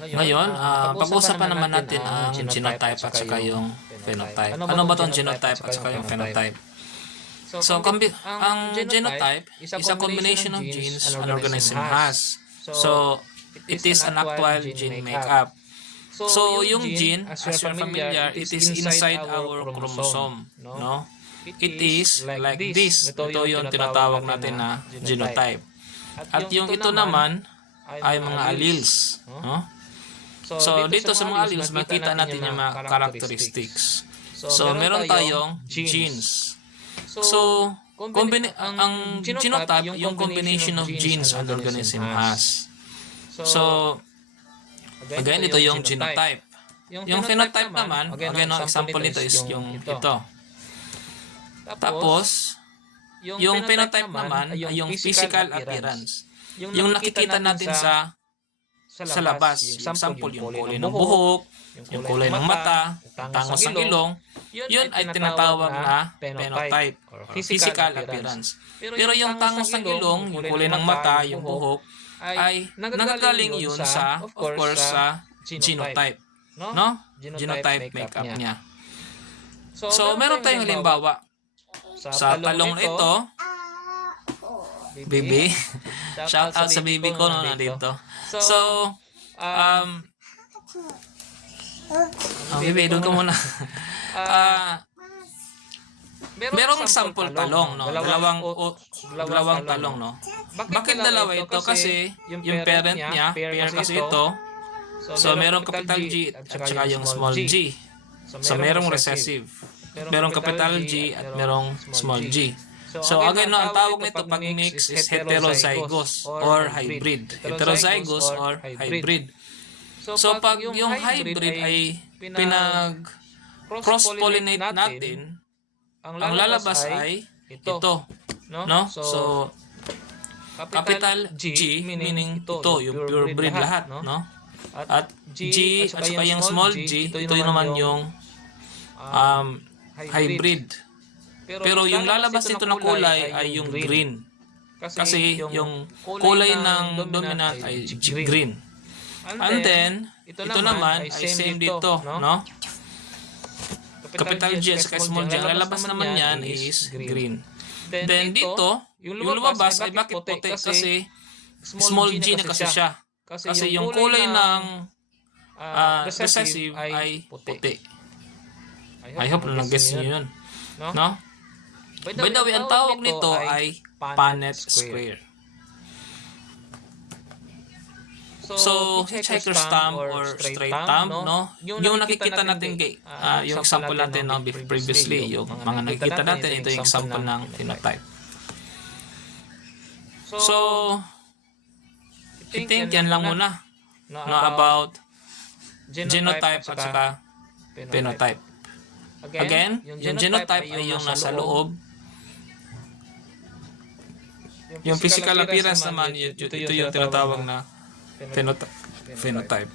Ngayon, ah, pag-uusapan naman natin ang genotype at saka yung phenotype. Ano ba tong genotype at saka yung phenotype? So, kambi- ang genotype is a combination of genes an organism has. So, it is an actual gene makeup. So, yung gene, as you're familiar, it is inside our chromosome. No? It is like this. Ito yung tinatawag natin na genotype. At yung ito naman ay mga alleles. No? So, dito sa mga alleles, makita natin yung mga characteristics. So, meron tayong genes. So, combina- ang, ang genotype, yung combination of genes an organism has. So, again, ito yung genotype. Yung phenotype naman, again, ang example nito is yung ito. Tapos, yung phenotype naman ay yung physical appearance. Yung nakikita natin sa sa labas. Example, yung kulay ng buhok, yung kulay ng mata, tangos ng ilong, yun ay tinatawag na phenotype, physical appearance. Pero yung tangos ng ilong, yung kulay ng mata, yung buhok, ay nagagaling yun sa, of course, sa genotype. No? Genotype makeup niya. So, meron tayong halimbawa. Sa talong na ito, baby, shout out sa baby ko no, nandito. So, um, oh, baby, doon ka muna. Ah, merong sample talong, no? Dalawang, o, dalawang talong, no? Bakit dalawa ito? Kasi yung parent niya, pair kasi ito. So, merong capital G at saka yung small g. So, merong recessive. Merong capital G at merong small g. So, again, no, ang tawag nito pag mix is heterozygous or hybrid. Heterozygous or hybrid. So, pag yung hybrid ay pinag cross-pollinate natin, ang lalabas ay ito. No? So, capital G, meaning ito, yung pure breed lahat. No? At G, at saka yung small g, ito yung naman yung um, hybrid. Pero yung lalabas nito na kulay ay yung green. Kasi yung kulay ng dominant ay green. And then, ito naman ay same dito, no? Capital G at saka small g. Ang lalabas naman yan is green. Then dito, yung lumabas ay bakit puti? Kasi small g na kasi siya. Kasi yung kulay ng ah, recessive ay puti. I hope na nag-guess nyo yun. No? By the way, ang tawag nito ay Punnett square. So, hitchhiker's thumb or straight thumb, no? Yung nakikita natin kay, ah, yung example natin no, previously, yung mga nakikita natin, ito yung example ng phenotype. So, I think yan lang muna no, about genotype at saka phenotype. Again, yung genotype ay yung nasa loob. Yung physical appearance naman, y- ito yung tinatawag na phenotype. phenotype.